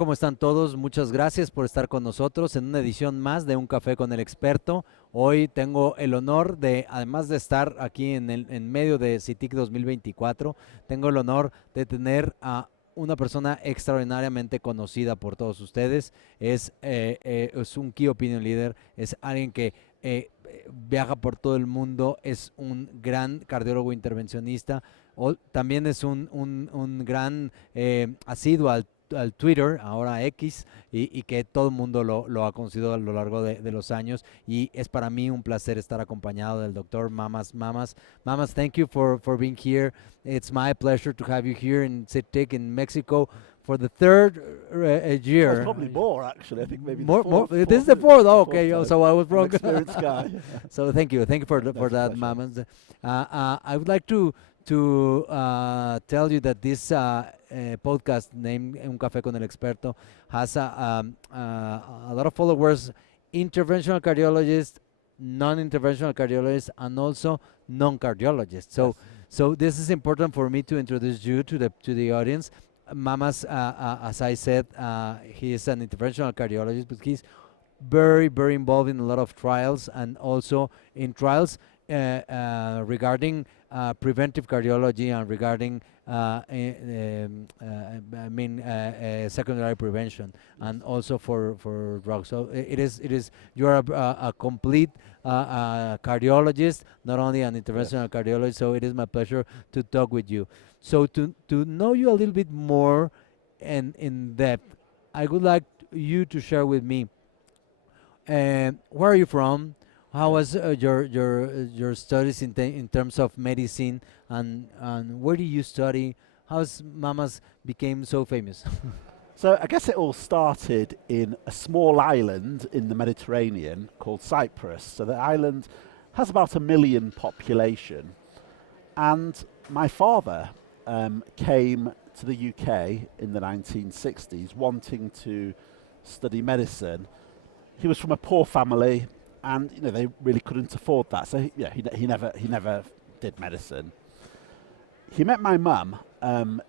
¿cómo están todos? Muchas gracias por estar con nosotros en una edición más de Un Café con el Experto. Hoy tengo el honor de, además de estar aquí en medio de Citic 2024, tengo el honor de tener a una persona extraordinariamente conocida por todos ustedes. Es un Key Opinion Leader, es alguien que viaja por todo el mundo, es un gran cardiólogo intervencionista, también es un gran asiduo al Twitter, ahora X, y que todo el mundo lo ha conocido a lo largo de los años, y es para mí un placer estar acompañado del doctor Mamas. Mamas, thank you for being here. It's my pleasure to have you here in Citic in Mexico for the third year. Well, it's probably more, actually. I think maybe More, the fourth. this is the fourth. Oh, fourth okay, time. so I was I'm an wrong. experienced guy. So thank you for That's a that, pleasure. Mamas. I would like to tell you that this podcast named Un Café con el Experto has a lot of followers, interventional cardiologists, non-interventional cardiologists, and also non-cardiologists. So, Yes. so this is important for me to introduce you to the audience. Mamas, as I said, he is an interventional cardiologist, but he's very involved in a lot of trials, and also in trials regarding preventive cardiology and regarding secondary prevention, and also for drugs. So it is you are a complete cardiologist, not only an interventional cardiologist. So it is my pleasure to talk with you. So to know you a little bit more and in depth, I would like you to share with me where are you from? How was your studies in terms of medicine, and where do you study? How's Mamas became so famous? So I guess it all started in a small island in the Mediterranean called Cyprus. So the island has about 1 million population. And my father came to the UK in the 1960s wanting to study medicine. He was from a poor family, and they really couldn't afford that. So he never did medicine. He met my mum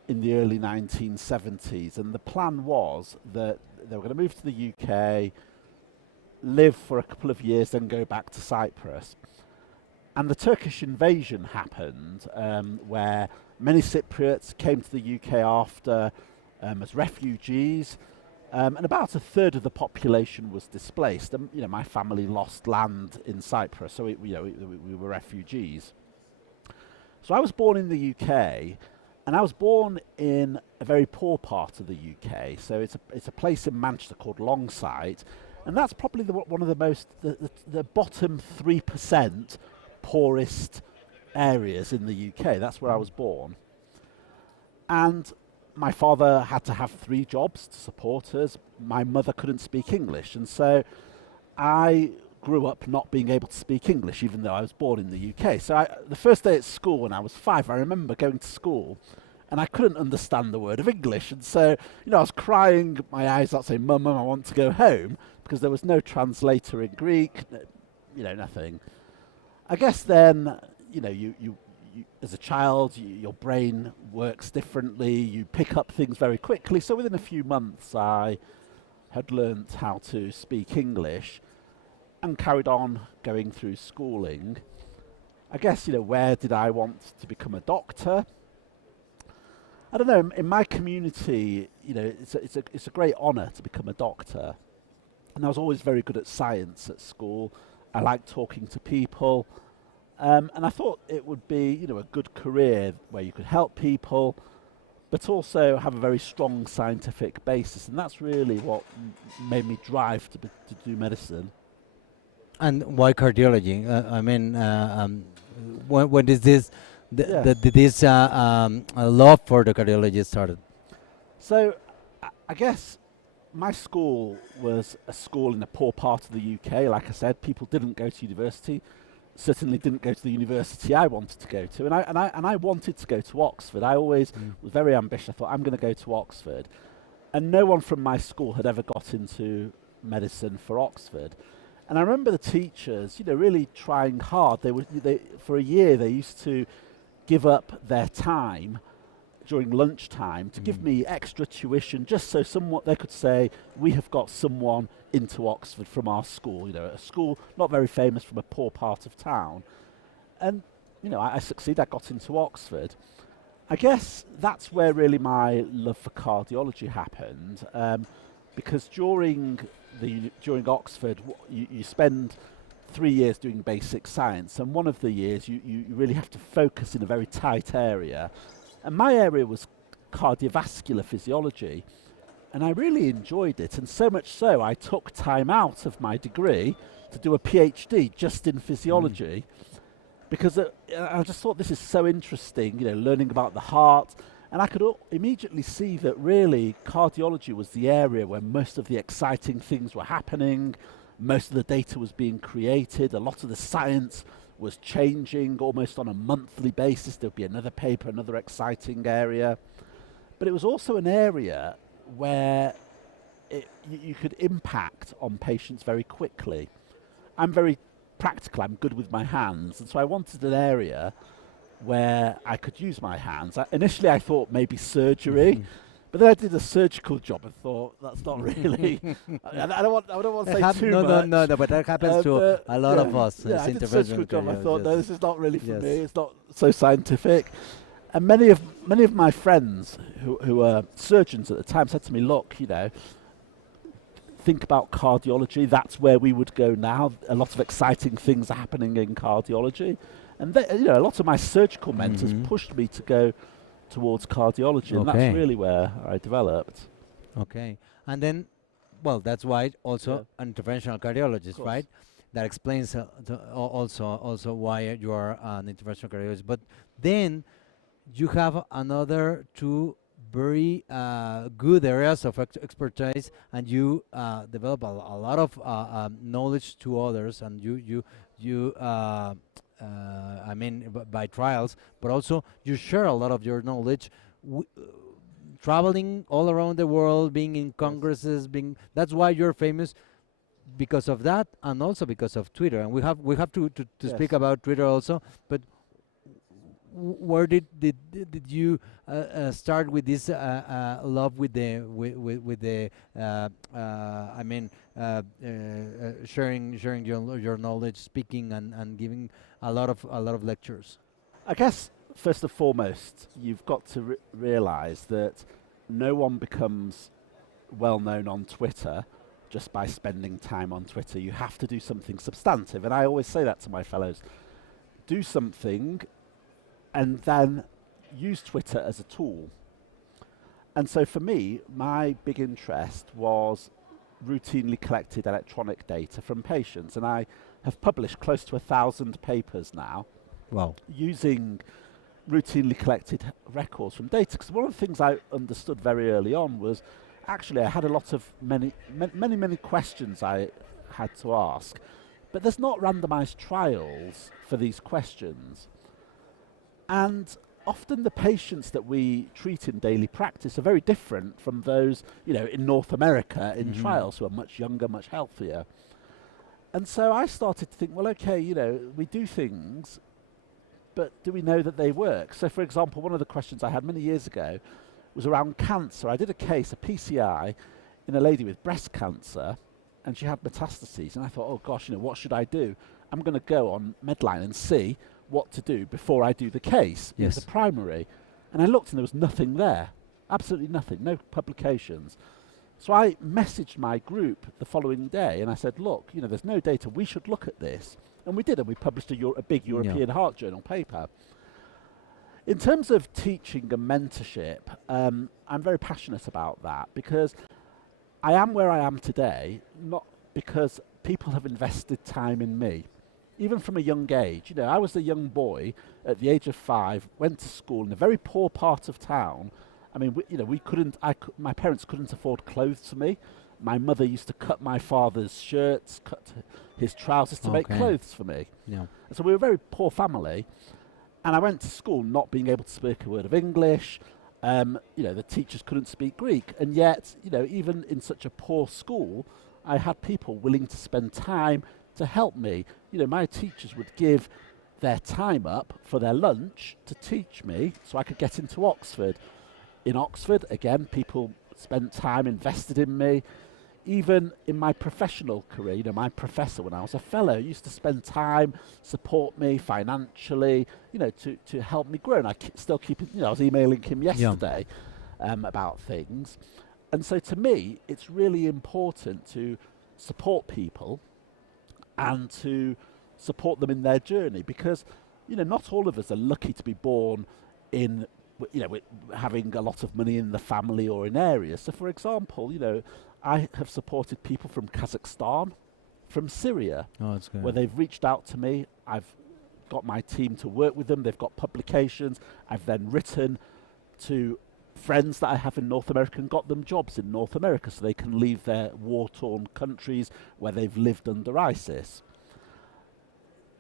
in the early 1970s, and the plan was that they were going to move to the UK, live for a couple of years, then go back to Cyprus. And the Turkish invasion happened, where many Cypriots came to the UK after as refugees. And about a third of the population was displaced. And my family lost land in Cyprus, so we were refugees. So I was born in the UK, and I was born in a very poor part of the UK. So it's a place in Manchester called Longside, and that's probably one of the most the bottom 3% poorest areas in the UK. That's where I was born, and my father had to have 3 jobs to support us. My mother couldn't speak English, and so I grew up not being able to speak English, even though I was born in the UK. So the first day at school when I was 5, I remember going to school, and I couldn't understand the word of English. And so, I was crying my eyes out saying, Mum, I want to go home, because there was no translator in Greek, nothing. I guess then, you as a child, your brain works differently. You pick up things very quickly. So within a few months, I had learnt how to speak English and carried on going through schooling. I guess, where did I want to become a doctor? I don't know. In my community, it's a great honour to become a doctor. And I was always very good at science at school. I liked talking to people. And I thought it would be, a good career where you could help people, but also have a very strong scientific basis. And that's really what made me drive to do medicine. And why cardiology? When did this love for the cardiology started? So I guess my school was a school in a poor part of the UK. Like I said, people didn't go to university. Certainly didn't go to the university I wanted to go to, and I wanted to go to Oxford. I always was very ambitious. I thought, I'm going to go to Oxford, and no one from my school had ever got into medicine for Oxford. And I remember the teachers, really trying hard. They for a year they used to give up their time during lunchtime to give me extra tuition, just so they could say, we have got someone into Oxford from our school, a school not very famous, from a poor part of town. And, I succeeded, I got into Oxford. I guess that's where really my love for cardiology happened, because during Oxford, you spend 3 years doing basic science, and one of the years you really have to focus in a very tight area. And my area was cardiovascular physiology, and I really enjoyed it, and so much so I took time out of my degree to do a PhD just in physiology, because I just thought this is so interesting, learning about the heart, and I could immediately see that really cardiology was the area where most of the exciting things were happening, most of the data was being created, a lot of the science was changing almost on a monthly basis. There'd be another paper, another exciting area. But it was also an area where you could impact on patients very quickly. I'm very practical, I'm good with my hands, and so I wanted an area where I could use my hands. Initially I thought maybe surgery, but then I did a surgical job and thought that's not really. I don't want to say too much. No, but that happens to a lot of us. Yeah, I did a surgical job. I thought, no, this is not really for me. It's not so scientific. And many of my friends who were surgeons at the time said to me, look, think about cardiology. That's where we would go now. A lot of exciting things are happening in cardiology, and a lot of my surgical mentors pushed me to go towards cardiology, and that's really where I developed. Okay, and then, that's why also an interventional cardiologist, right? That explains also why you are an interventional cardiologist. But then you have another two very good areas of expertise, and you develop a lot of knowledge to others, and you I mean, by trials, but also you share a lot of your knowledge, traveling all around the world, being in congresses, that's why you're famous, because of that, and also because of Twitter. And we have to speak about Twitter also. But where did you start with this love with the I mean, sharing your knowledge, speaking and giving a lot of lectures? I guess first and foremost, you've got to realize that no one becomes well known on Twitter just by spending time on Twitter. You have to do something substantive, and I always say that to my fellows: do something and then use Twitter as a tool. And so for me, my big interest was routinely collected electronic data from patients, and I have published close to 1,000 papers now. Wow. Using routinely collected records from data, because one of the things I understood very early on was actually I had a lot of many questions I had to ask, but there's not randomized trials for these questions. And often the patients that we treat in daily practice are very different from those, in North America in trials, who are much younger, much healthier. And so I started to think, well, okay, we do things, but do we know that they work? So, for example, one of the questions I had many years ago was around cancer. I did a case, a PCI, in a lady with breast cancer, and she had metastases. And I thought, oh gosh, what should I do? I'm going to go on Medline and see what to do before I do the case. Yes. The primary. And I looked and there was nothing there. Absolutely nothing. No publications. So I messaged my group the following day and I said, look, there's no data. We should look at this. And we did, and we published a big European Heart Journal paper. In terms of teaching and mentorship, I'm very passionate about that, because I am where I am today, not because people have invested time in me. Even from a young age, I was a young boy at the age of 5, went to school in a very poor part of town. I mean, my parents couldn't afford clothes for me. My mother used to cut my father's shirts, cut his trousers to make clothes for me. Yeah. And so we were a very poor family. And I went to school not being able to speak a word of English. The teachers couldn't speak Greek. And yet, even in such a poor school, I had people willing to spend time to help me. My teachers would give their time up for their lunch to teach me so I could get into Oxford. In Oxford, again, people spent time invested in me. Even in my professional career, you know, my professor when I was a fellow used to spend time, support me financially, you know, to help me grow. And I still keep, you know, I was emailing him yesterday about things. And so to me, it's really important to support people and to support them in their journey, because, you know, not all of us are lucky to be born in, you know, with having a lot of money in the family or in areas. So for example, you know, I have supported people from Kazakhstan, from Syria, where they've reached out to me. I've got my team to work with them. They've got publications. I've then written to friends that I have in North America and got them jobs in North America so they can leave their war-torn countries where they've lived under ISIS.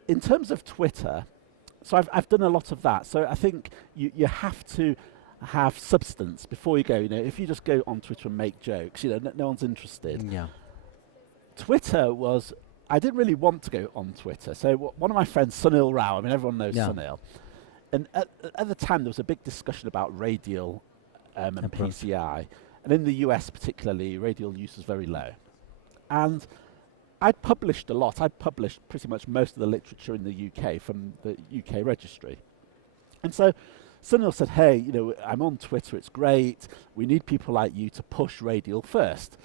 In terms of Twitter, so I've done a lot of that. So I think you have to have substance before you go. You know, if you just go on Twitter and make jokes, you know, no one's interested. Yeah. Twitter was, I didn't really want to go on Twitter. So one of my friends, Sunil Rao, I mean, everyone knows Sunil. And at the time, there was a big discussion about radial and PCI. And in the US particularly, radial use was very low. And I'd published a lot. I'd published pretty much most of the literature in the UK from the UK registry. And so Sunil said, hey, you know, I'm on Twitter, it's great. We need people like you to push radial first.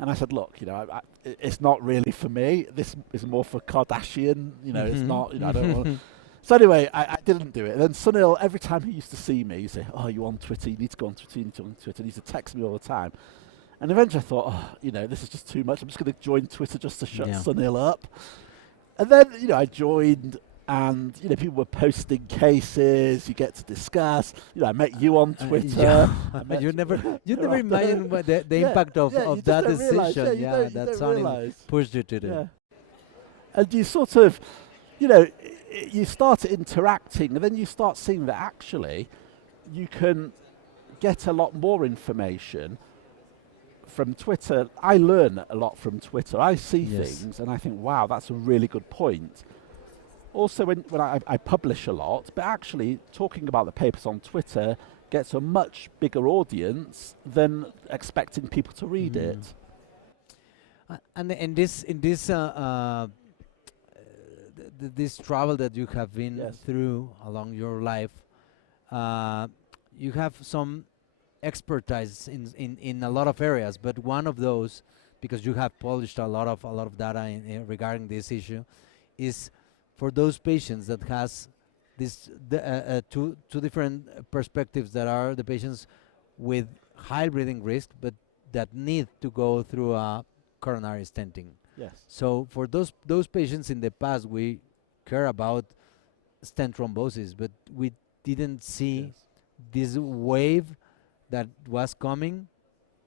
And I said, look, you know, it's not really for me. This is more for Kardashian. You know, it's not, you know, I don't want. So anyway, I didn't do it. And then Sunil, every time he used to see me, he'd say, oh, you on Twitter? You need to go on Twitter, you need to go on Twitter. And he used to text me all the time. And eventually I thought, oh, you know, this is just too much. I'm just going to join Twitter just to shut Sunil up. And then, you know, I joined. And, you know, people were posting cases, you get to discuss. You know, I met you on Twitter. You never imagine what the impact of that decision. That Sonny pushed you to do. Yeah. And you sort of, you know, you start interacting, and then you start seeing that actually you can get a lot more information from Twitter. I learn a lot from Twitter. I see things, and I think, wow, that's a really good point. Also, when I publish a lot, but actually talking about the papers on Twitter gets a much bigger audience than expecting people to read it. And in this this travel that you have been through along your life, you have some expertise in a lot of areas, but one of those, because you have published a lot of data regarding this issue, is for those patients that has this two different perspectives, that are the patients with high bleeding risk but that need to go through a coronary stenting. Yes. So for those patients, in the past we care about stent thrombosis, but we didn't see this wave that was coming,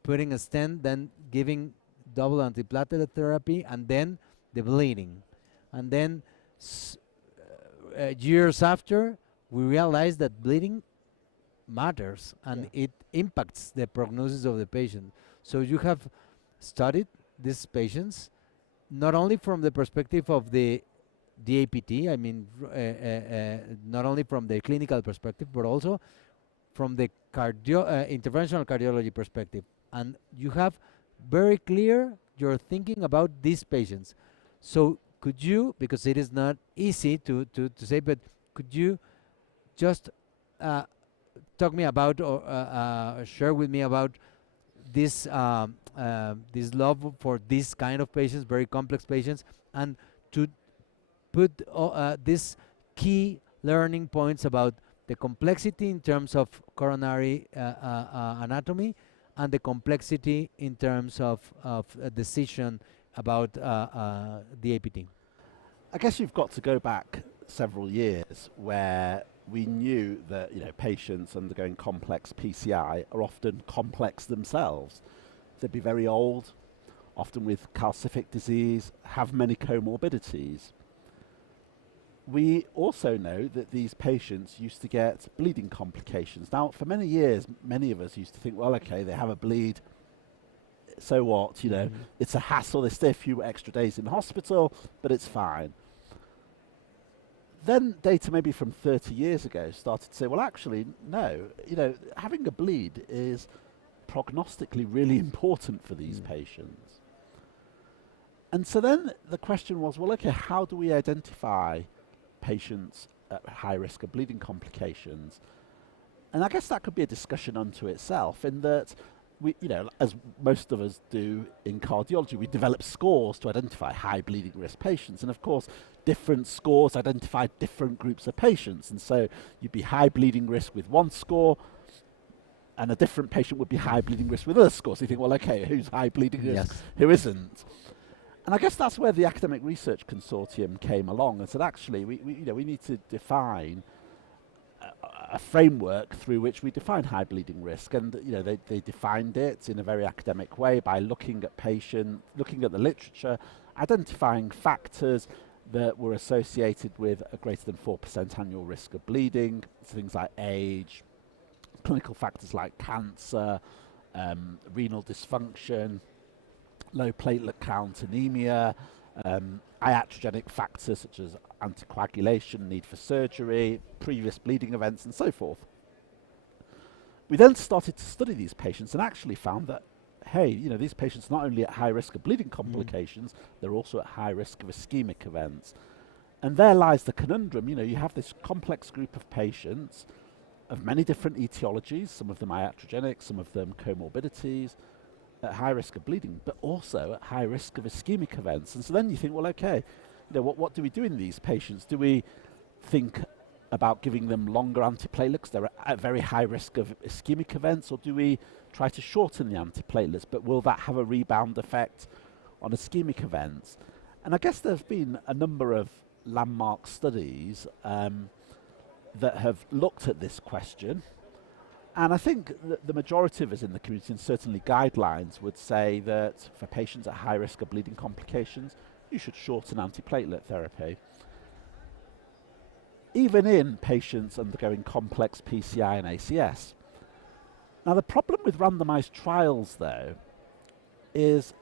putting a stent, then giving double antiplatelet therapy, and then the bleeding, and then years after, we realized that bleeding matters and it impacts the prognosis of the patient. So you have studied these patients not only from the perspective of the APT, I mean, not only from the clinical perspective, but also from the interventional cardiology perspective. And you have very clear your thinking about these patients. So could you, because it is not easy to say, but could you just talk me about, or share with me about this this love for this kind of patients, very complex patients, and to put these key learning points about the complexity in terms of coronary anatomy, and the complexity in terms of a decision about the APT. I guess you've got to go back several years where we knew that, you know, patients undergoing complex PCI are often complex themselves. They'd be very old, often with calcific disease, have many comorbidities. We also know that these patients used to get bleeding complications. Now, for many years, many of us used to think, well, okay, they have a bleed, so what, you know, it's a hassle, they stay a few extra days in hospital, but it's fine. Then data maybe from 30 years ago started to say, well, actually, no, having a bleed is prognostically really important for these patients. And so then the question was, well, okay, how do we identify patients at high risk of bleeding complications? And I guess that could be a discussion unto itself, in that we, as most of us do in cardiology, we develop scores to identify high bleeding risk patients. And of course, different scores identify different groups of patients. And so you'd be high bleeding risk with one score, and a different patient would be high bleeding risk with other scores. So you think, well, okay, who's high bleeding risk, who isn't? And I guess that's where the Academic Research Consortium came along and said, actually, we need to define a framework through which we define high bleeding risk. And they defined it in a very academic way by looking at looking at the literature, identifying factors that were associated with a greater than 4% annual risk of bleeding, things like age, clinical factors like cancer, renal dysfunction, low platelet count, anemia, iatrogenic factors such as anticoagulation, need for surgery, previous bleeding events, and so forth. We then started to study these patients and actually found that, hey, these patients not only at high risk of bleeding complications, they're also at high risk of ischemic events. And there lies the conundrum. You have this complex group of patients of many different etiologies, some of them iatrogenic, some of them comorbidities, at high risk of bleeding, but also at high risk of ischemic events. And so then you think, well, okay, what do we do in these patients? Do we think about giving them longer antiplatelets? They're at very high risk of ischemic events, or do we try to shorten the antiplatelets? But will that have a rebound effect on ischemic events? And I guess there's been a number of landmark studies that have looked at this question. And I think the majority of us in the community, and certainly guidelines, would say that for patients at high risk of bleeding complications, you should shorten antiplatelet therapy. Even in patients undergoing complex PCI and ACS. Now, the problem with randomized trials, though, is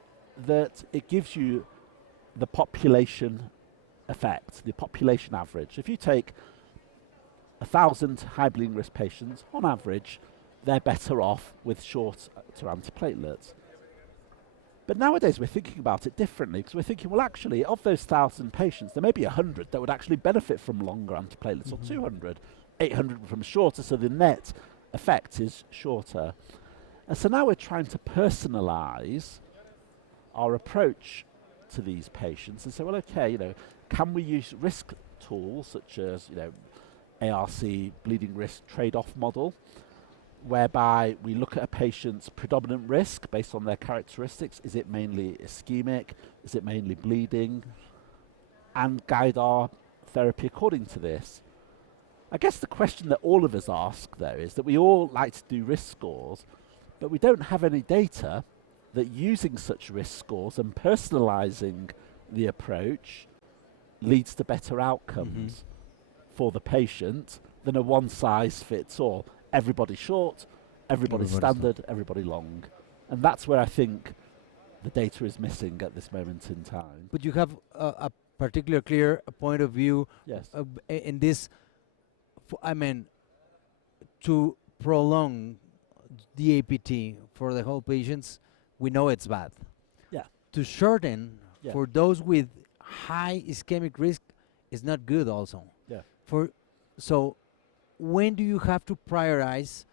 that it gives you the population effect, the population average. If you take 1,000 high bleeding risk patients, on average, they're better off with shorter antiplatelets. But nowadays we're thinking about it differently, because we're thinking, well, actually, of those 1,000 patients, there may be 100 that would actually benefit from longer antiplatelets, or 200, 800 from shorter, so the net effect is shorter. And so now we're trying to personalize our approach to these patients and say, well, okay, can we use risk tools such as, ARC bleeding risk trade-off model, whereby we look at a patient's predominant risk based on their characteristics. Is it mainly ischemic? Is it mainly bleeding? And guide our therapy according to this. I guess the question that all of us ask, though, is that we all like to do risk scores, but we don't have any data that using such risk scores and personalizing the approach leads to better outcomes for the patient than a one-size-fits-all. Everybody short, everybody standard, everybody long. And that's where I think the data is missing at this moment in time. But you have a particular clear point of view in this, to prolong the APT for the whole patients, we know it's bad. Yeah. To shorten for those with high ischemic risk is not good also. Yeah. So when do you have to prioritize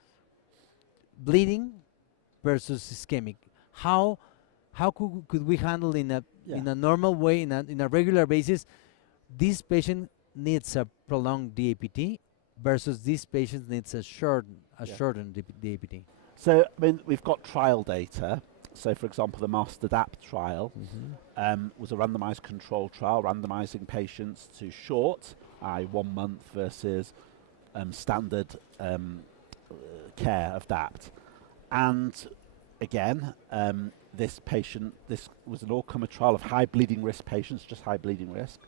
bleeding versus ischemic? How could we handle in a normal way, in a regular basis, this patient needs a prolonged DAPT versus this patient needs a shortened DAPT? So, we've got trial data. So, for example, the Master DAPT trial was a randomized control trial, randomizing patients to short, 1 month, versus standard care of DAPT. And again, this was an all-comer trial of high bleeding risk patients, just high bleeding risk.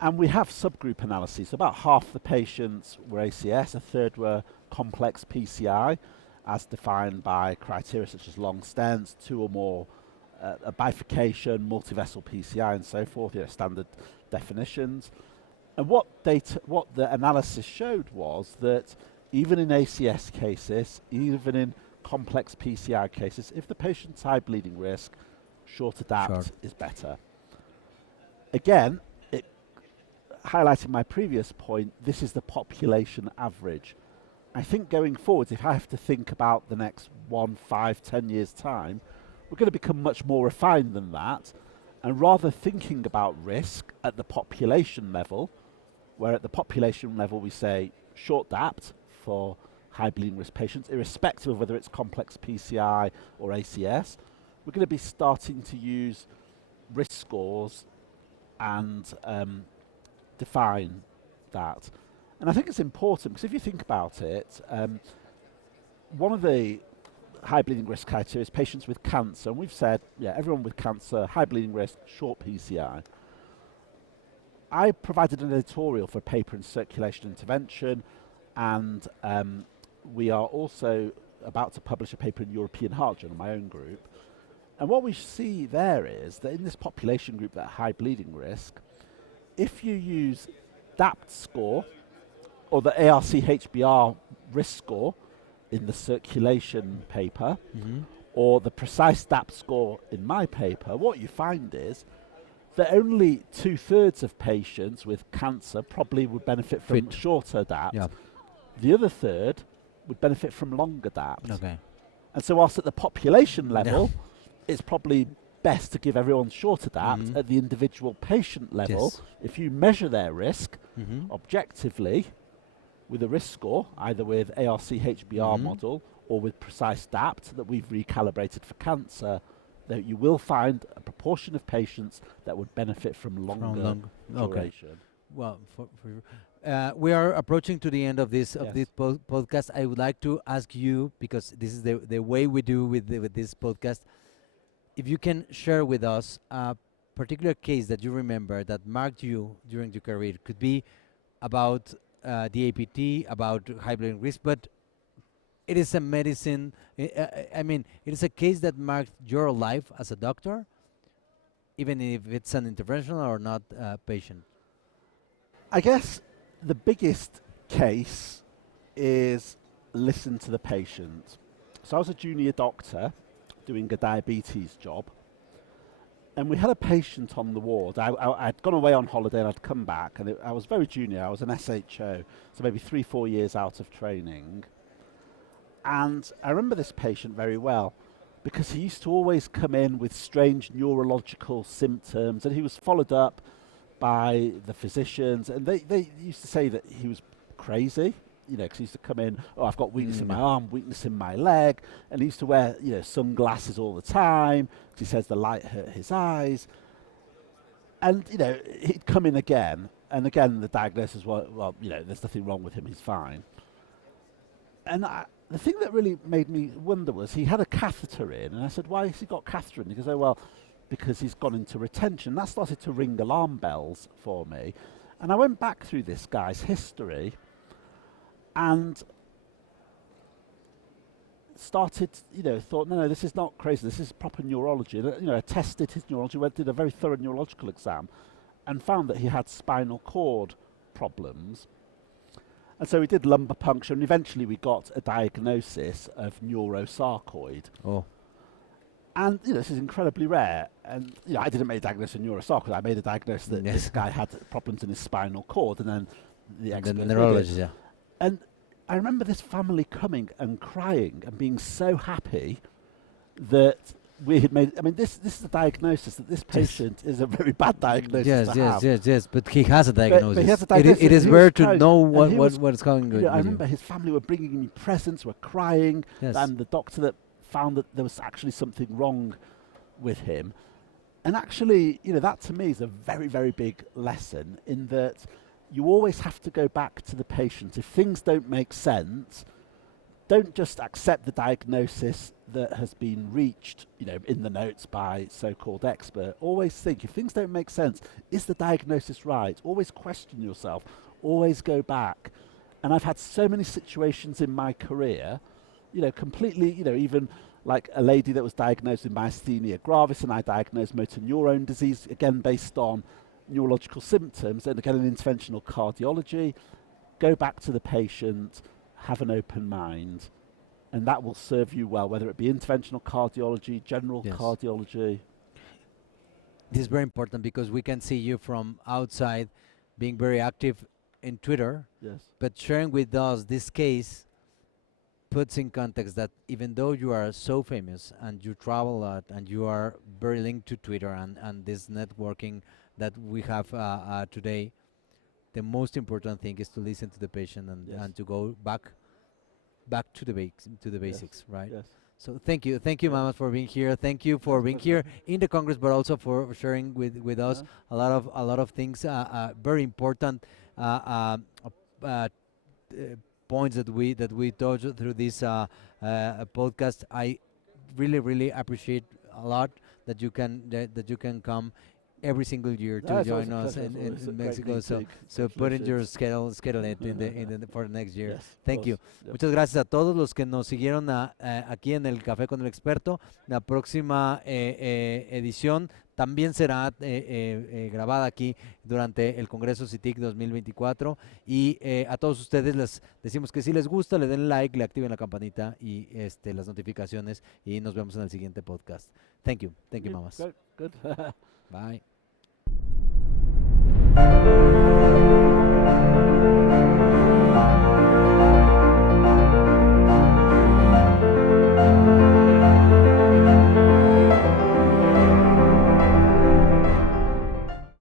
And we have subgroup analyses. About half the patients were ACS, a third were complex PCI, as defined by criteria such as long stents, 2 or more, a bifurcation, multivessel PCI, and so forth, standard definitions. And what the analysis showed was that even in ACS cases, even in complex PCI cases, if the patient's high bleeding risk, short adapt is better. Again, highlighting my previous point, this is the population average. I think going forward, if I have to think about the next 1, 5, 10 years' time, we're going to become much more refined than that. And rather thinking about risk at the population level, where at the population level we say short adapt for high bleeding risk patients, irrespective of whether it's complex PCI or ACS, we're going to be starting to use risk scores and define that. And I think it's important because if you think about it, one of the high bleeding risk criteria is patients with cancer. And we've said, yeah, everyone with cancer, high bleeding risk, short PCI. I provided an editorial for a paper in Circulation Intervention, and we are also about to publish a paper in European Heart Journal, my own group. And what we see there is that in this population group that are high bleeding risk, if you use DAPT score or the ARC-HBR risk score in the circulation paper, or the precise DAPT score in my paper, what you find is that only 2/3 of patients with cancer probably would benefit from shorter DAPT. Yeah. The other third would benefit from longer DAPT. Okay. And so whilst at the population level, it's probably best to give everyone shorter DAPT, at the individual patient level, if you measure their risk objectively with a risk score, either with ARC-HBR model or with precise DAPT that we've recalibrated for cancer, that you will find a proportion of patients that would benefit from longer duration. Okay. Well, we are approaching to the end of this podcast. I would like to ask you, because this is the way we do with this podcast, if you can share with us a particular case that you remember that marked you during your career. It could be about the APT, about high bleeding risk, but it is a medicine. I mean, it is a case that marked your life as a doctor, even if it's an interventional or not patient. I guess the biggest case is listen to the patient. So I was a junior doctor doing a diabetes job, and we had a patient on the ward. I'd gone away on holiday and I'd come back, and I was very junior. I was an SHO, so maybe 3-4 years out of training. And I remember this patient very well because he used to always come in with strange neurological symptoms, and he was followed up by the physicians, and they used to say that he was crazy, you know, because he used to come in, oh, I've got weakness in my arm, weakness in my leg, and he used to wear, you know, sunglasses all the time because he says the light hurt his eyes. And, you know, he'd come in again, and again the diagnosis was, well, you know, there's nothing wrong with him, he's fine. And the thing that really made me wonder was he had a catheter in, and I said, why has he got catheter in? He goes, oh, well, because he's gone into retention. That started to ring alarm bells for me. And I went back through this guy's history and started, you know, thought, no, this is not crazy, this is proper neurology. And, you know, I tested his neurology, did a very thorough neurological exam and found that he had spinal cord problems. And so we did lumbar puncture, and eventually we got a diagnosis of neurosarcoid. Oh. And, you know, this is incredibly rare. And, you know, I didn't make a diagnosis of neurosarcoid. I made a diagnosis that this guy had problems in his spinal cord, and then the expert neurologist. Yeah. And I remember this family coming and crying and being so happy that we had made. I mean, this is a diagnosis that this patient is a very bad diagnosis. Yes. But he has a diagnosis. But he has a diagnosis. It is rare to know what is going on. I remember his family were bringing me presents, were crying, and the doctor that found that there was actually something wrong with him. And actually, you know, that to me is a very, very big lesson in that you always have to go back to the patient. If things don't make sense, don't just accept the diagnosis that has been reached, you know, in the notes by so-called expert. Always think, if things don't make sense, is the diagnosis right? Always question yourself. Always go back. And I've had so many situations in my career, you know, completely, you know, even like a lady that was diagnosed with myasthenia gravis, and I diagnosed motor neurone disease, again based on neurological symptoms, and again in interventional cardiology, go back to the patient, have an open mind, and that will serve you well, whether it be interventional cardiology, general Yes. cardiology. This is very important because we can see you from outside being very active in Twitter, Yes. but sharing with us this case puts in context that even though you are so famous and you travel a lot and you are very linked to Twitter and this networking that we have today, the most important thing is to listen to the patient Yes. and to go back to the Yes. basics, right? Yes. So thank you, Yeah. Mamas, for being here. Thank you for That's being pleasure. here in the Congress, but also for sharing with us Yeah. a lot of things, very important uh, points that we touched through this podcast. I really appreciate a lot that you can come every single year to It's always join a us pleasure. It's always a in great Mexico. So meeting. put in your Congratulations. schedule it for the next year. Yes, of Thank you. course. Yep. Muchas gracias a todos los que nos siguieron aquí en el Café con el Experto. La próxima edición también será grabada aquí durante el Congreso Citic 2024. Y a todos ustedes les decimos que si les gusta, le den like, le activen la campanita y las notificaciones. Y nos vemos en el siguiente podcast. Thank you, mamas. Good. Bye.